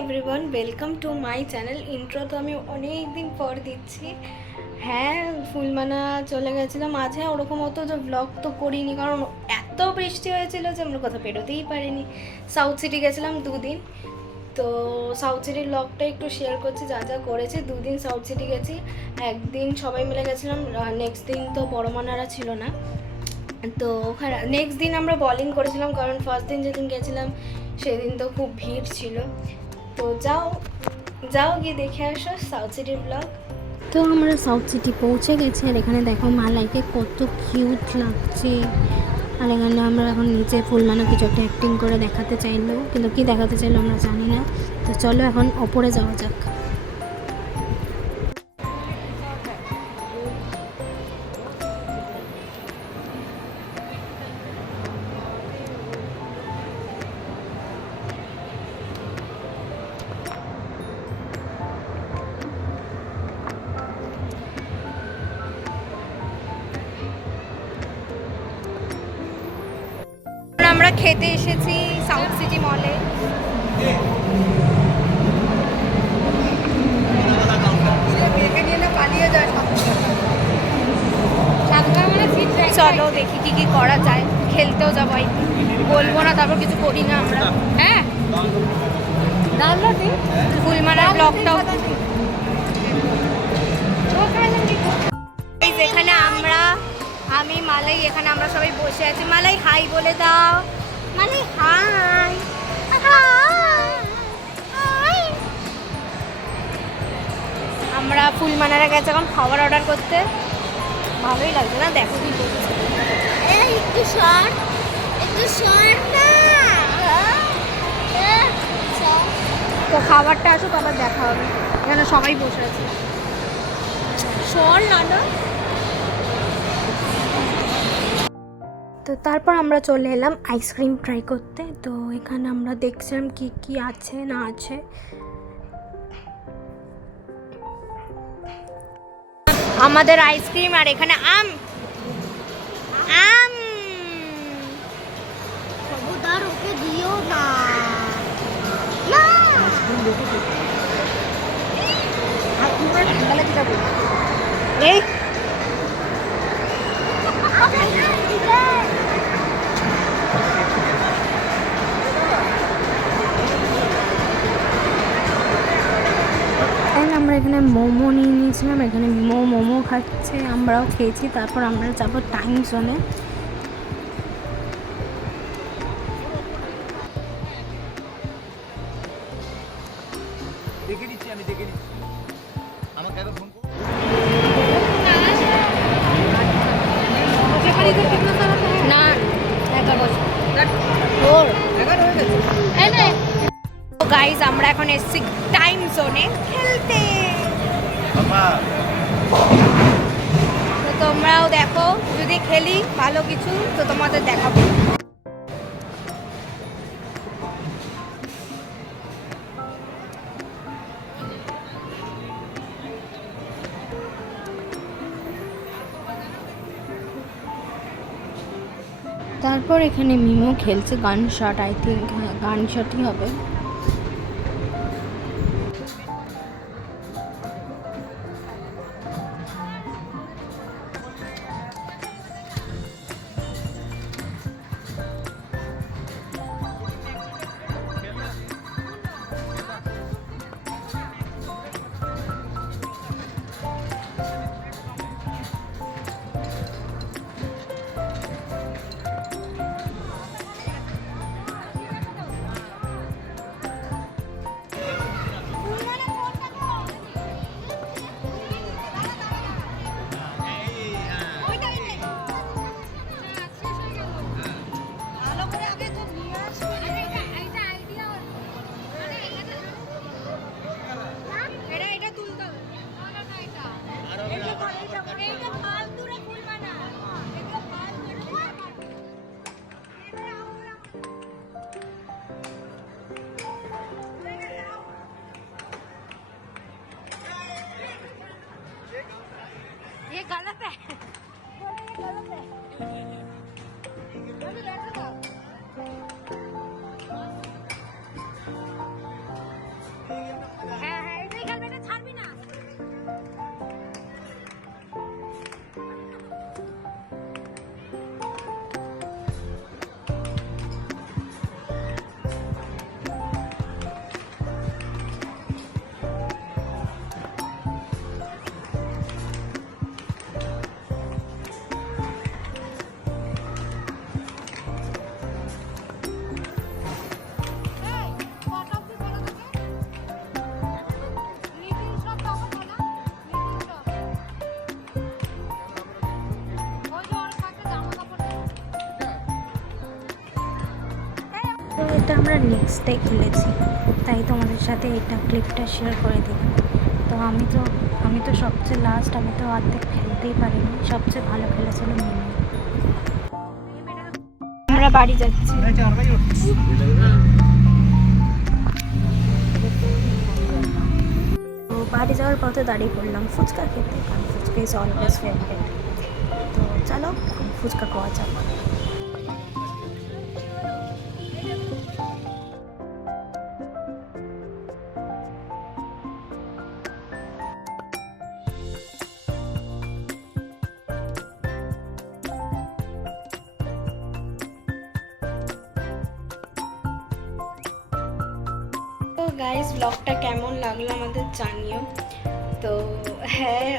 Everyone, welcome to my channel. Intro তো আমি অনেক দিন পর দিচ্ছি। হ্যাঁ, ফুলমানা চলে গেছিলাম মাঝে, ওরকম অত যে ব্লগ তো করিনি, কারণ এত বৃষ্টি হয়েছিল যে আমরা কোথাও বেরোতেই পারিনি। সাউথ সিটি গেছিলাম 2 দিন, তো সাউথ সিটির ব্লগটা একটু শেয়ার করছি যা যা করেছি। 2 দিন সাউথ সিটি গেছি, একদিন সবাই মিলে গেছিলাম, নেক্সট দিন তো বড় মানারা ছিল না, তো ওখানে নেক্সট দিন আমরা বলিং করেছিলাম, কারণ ফার্স্ট দিন যেদিন গেছিলাম সেদিন তো খুব ভিড় ছিল। তো যাও যাও গিয়ে দেখে আসো সাউথ সিটির ব্লগ। তো আমরা সাউথ সিটি পৌঁছে গেছি, আর এখানে দেখো মালাইকে কত কিউট লাগছে। আর এখানে আমরা এখন নিচে ফুলমানা কিছু একটা অ্যাক্টিং করে দেখাতে চাইলো, কিন্তু কি দেখাতে চাইলো আমরা জানি না। তো চলো এখন ওপরে যাওয়া যাক। আমরা খেতে এসেছি সাউথ সিটি মলে। চলো দেখি কি কি করা যায়, খেলতেও যাবো, বলবো না তারপর কিছু করি না আমরা। হ্যাঁ, ফুলমানার ব্লগটাও এখানে আমি মালাই, এখানে আমরা সবাই বসে আছি। মালাই হাই বলে দাও। মালাই হাই। আমরা ফুলমানারা গেছে এখন খাবার অর্ডার করতে। ভালোই লাগছে না? দেখো কি করছে, একটু শর্ট না। তো খাবারটা আসুক আবার দেখা হবে। এখানে সবাই বসে আছে। শর্ট না না। তো তারপর আমরা চলে এলাম আইসক্রিম ট্রাই করতে। তো এখানে আমরা দেখছিলাম কি কি আছে না আছে। আমাদের আইসক্রিম, আর এখানে আম আম খবরদার ওকে দিও না। এই আমরা এখানে মোমো নিয়ে নিয়েছিলাম, এখানে মোমো খাচ্ছে, আমরাও খেয়েছি। তারপর আমরা যাবো টাইম জোনে। দেখে নিচ্ছি, আমি দেখে নিচ্ছি। আমাকে একবার ফোন করো। না 11 তো গাইজ আমরা এখন এসেছি টাইম জোনে খেলতে। তো তোমরাও দেখো, যদি খেলি ভালো কিছু তো তোমাদের দেখাবো। তারপর এখানে মিমো খেলছে গান শট, আই থিঙ্ক হ্যাঁ গান শটই হবে। ये गलत है। এটা আমরা নেক্সট ডে খেলেছি, তাই তোমাদের সাথে এটা ক্লিপটা শেয়ার করে দিলাম। তো আমি তো সবচেয়ে লাস্ট, আমি তো অর্ধেক খেলতেই পারিনি, সবচেয়ে ভালো খেলেছিল মিমি। আমরা বাড়ি যাচ্ছি। তো বাড়ি যাওয়ার পথে দাঁড়িয়ে পড়লাম ফুচকা খেতে, কারণ ফুচকা ইজ অলওয়েজ ফেভারিট। তো চলো ফুচকা খাওয়া যাক। তো গাইস, ব্লগটা কেমন লাগলো আমাদের জানিও। তো হ্যাঁ,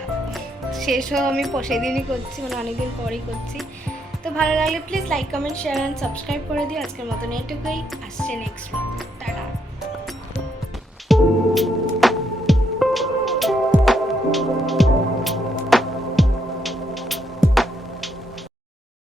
শেষও আমি সেদিনই করছি, মানে অনেকদিন পরেই করছি। তো ভালো লাগলে please like, comment, share and subscribe করে দিও। আজকের মতন এটুকুই, আসছে নেক্সট ব্লগ।